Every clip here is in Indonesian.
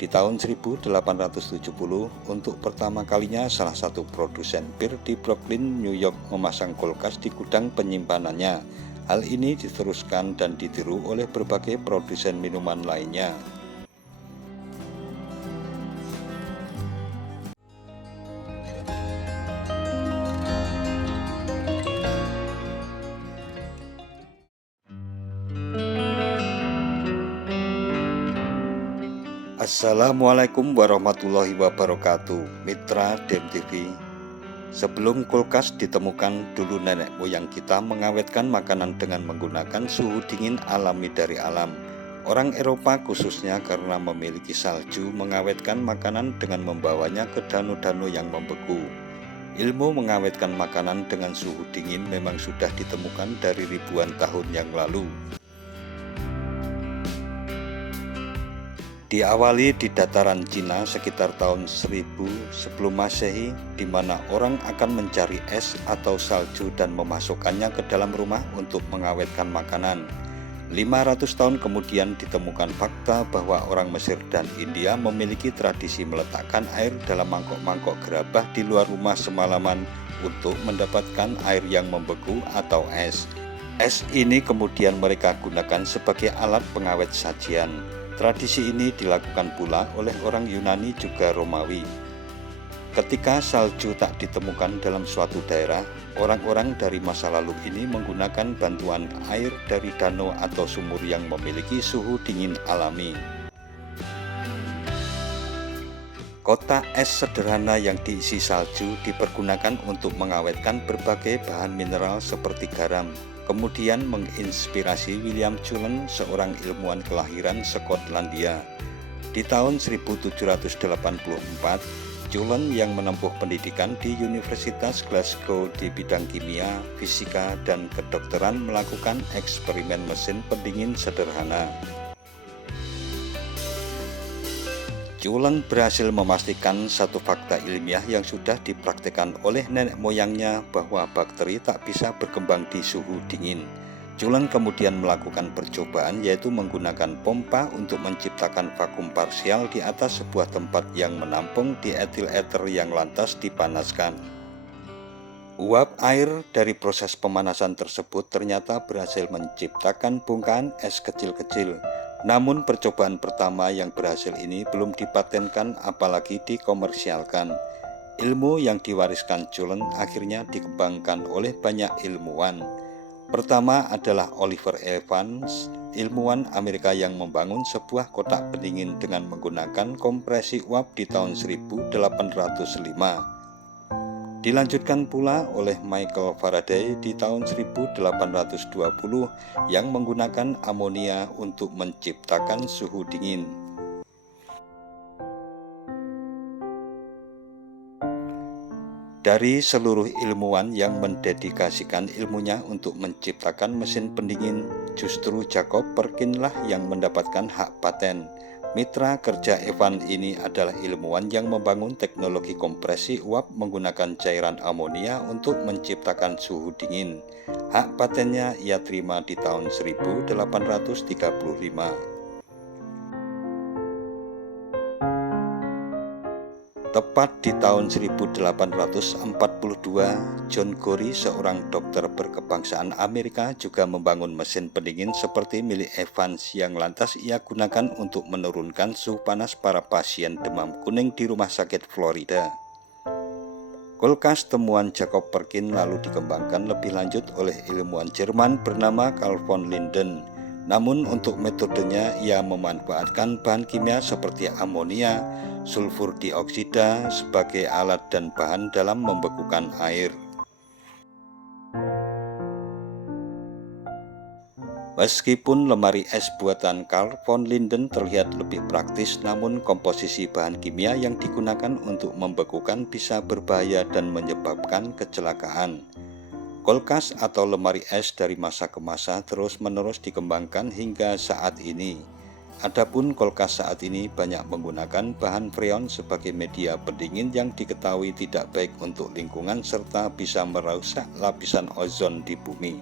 Di tahun 1870, untuk pertama kalinya salah satu produsen bir di Brooklyn, New York memasang kulkas di gudang penyimpanannya. Hal ini diteruskan dan ditiru oleh berbagai produsen minuman lainnya. Assalamualaikum warahmatullahi wabarakatuh, Mitra Dem TV. Sebelum kulkas ditemukan, dulu nenek moyang kita mengawetkan makanan dengan menggunakan suhu dingin alami dari alam. Orang Eropa khususnya karena memiliki salju mengawetkan makanan dengan membawanya ke danau-danau yang membeku. Ilmu mengawetkan makanan dengan suhu dingin memang sudah ditemukan dari ribuan tahun yang lalu. Diawali di dataran Cina sekitar tahun 1000 sebelum Masehi, di mana orang akan mencari es atau salju dan memasukkannya ke dalam rumah untuk mengawetkan makanan. 500 tahun kemudian ditemukan fakta bahwa orang Mesir dan India memiliki tradisi meletakkan air dalam mangkok-mangkok gerabah di luar rumah semalaman untuk mendapatkan air yang membeku atau es. Es ini kemudian mereka gunakan sebagai alat pengawet sajian. Tradisi ini dilakukan pula oleh orang Yunani juga Romawi. Ketika salju tak ditemukan dalam suatu daerah, orang-orang dari masa lalu ini menggunakan bantuan air dari danau atau sumur yang memiliki suhu dingin alami. Kotak es sederhana yang diisi salju dipergunakan untuk mengawetkan berbagai bahan mineral seperti garam. Kemudian menginspirasi William Cullen, seorang ilmuwan kelahiran Skotlandia. Di tahun 1784, Cullen yang menempuh pendidikan di Universitas Glasgow di bidang kimia, fisika, dan kedokteran melakukan eksperimen mesin pendingin sederhana. Cullen berhasil memastikan satu fakta ilmiah yang sudah dipraktikkan oleh nenek moyangnya, bahwa bakteri tak bisa berkembang di suhu dingin. Cullen kemudian melakukan percobaan, yaitu menggunakan pompa untuk menciptakan vakum parsial di atas sebuah tempat yang menampung dietil ether yang lantas dipanaskan. Uap air dari proses pemanasan tersebut ternyata berhasil menciptakan bongkahan es kecil-kecil. Namun percobaan pertama yang berhasil ini belum dipatenkan apalagi dikomersialkan. Ilmu yang diwariskan Cullen akhirnya dikembangkan oleh banyak ilmuwan. Pertama adalah Oliver Evans, ilmuwan Amerika yang membangun sebuah kotak pendingin dengan menggunakan kompresi uap di tahun 1805. Dilanjutkan pula oleh Michael Faraday di tahun 1820 yang menggunakan amonia untuk menciptakan suhu dingin. Dari seluruh ilmuwan yang mendedikasikan ilmunya untuk menciptakan mesin pendingin, justru Jacob Perkin lah yang mendapatkan hak paten. Mitra kerja Evan ini adalah ilmuwan yang membangun teknologi kompresi uap menggunakan cairan amonia untuk menciptakan suhu dingin. Hak patennya ia terima di tahun 1835. Tepat di tahun 1842, John Gorey, seorang dokter berkebangsaan Amerika, juga membangun mesin pendingin seperti milik Evans yang lantas ia gunakan untuk menurunkan suhu panas para pasien demam kuning di rumah sakit Florida. Kulkas temuan Jacob Perkin lalu dikembangkan lebih lanjut oleh ilmuwan Jerman bernama Carl von Linden. Namun untuk metodenya ia memanfaatkan bahan kimia seperti amonia, sulfur dioksida sebagai alat dan bahan dalam membekukan air. Meskipun lemari es buatan Carl von Linden terlihat lebih praktis, namun komposisi bahan kimia yang digunakan untuk membekukan bisa berbahaya dan menyebabkan kecelakaan. Kulkas atau lemari es dari masa ke masa terus-menerus dikembangkan hingga saat ini. Adapun kulkas saat ini banyak menggunakan bahan freon sebagai media pendingin yang diketahui tidak baik untuk lingkungan serta bisa merusak lapisan ozon di bumi.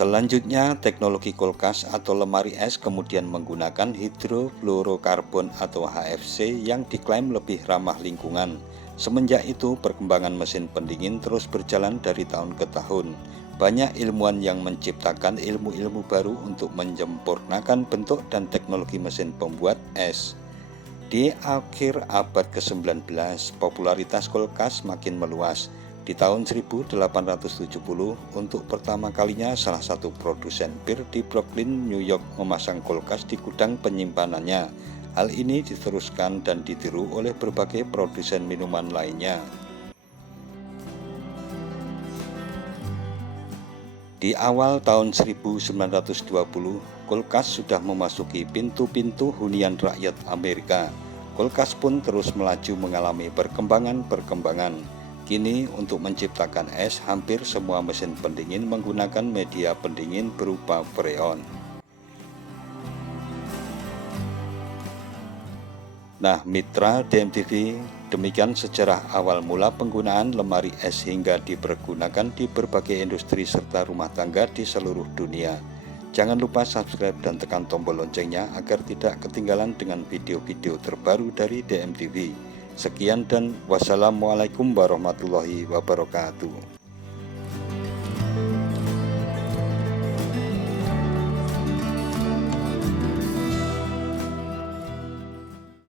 Selanjutnya, teknologi kulkas atau lemari es kemudian menggunakan hidrofluorokarbon atau HFC yang diklaim lebih ramah lingkungan. Semenjak itu, perkembangan mesin pendingin terus berjalan dari tahun ke tahun. Banyak ilmuwan yang menciptakan ilmu-ilmu baru untuk menyempurnakan bentuk dan teknologi mesin pembuat es. Di akhir abad ke-19, popularitas kulkas makin meluas. Di tahun 1870, untuk pertama kalinya salah satu produsen bir di Brooklyn, New York memasang kulkas di gudang penyimpanannya. Hal ini diteruskan dan ditiru oleh berbagai produsen minuman lainnya. Di awal tahun 1920, kulkas sudah memasuki pintu-pintu hunian rakyat Amerika. Kulkas pun terus melaju mengalami perkembangan. Kini untuk menciptakan es, hampir semua mesin pendingin menggunakan media pendingin berupa freon. Nah, mitra DMTV, demikian sejarah awal mula penggunaan lemari es hingga dipergunakan di berbagai industri serta rumah tangga di seluruh dunia. Jangan lupa subscribe dan tekan tombol loncengnya agar tidak ketinggalan dengan video-video terbaru dari DMTV. Sekian dan wassalamualaikum warahmatullahi wabarakatuh.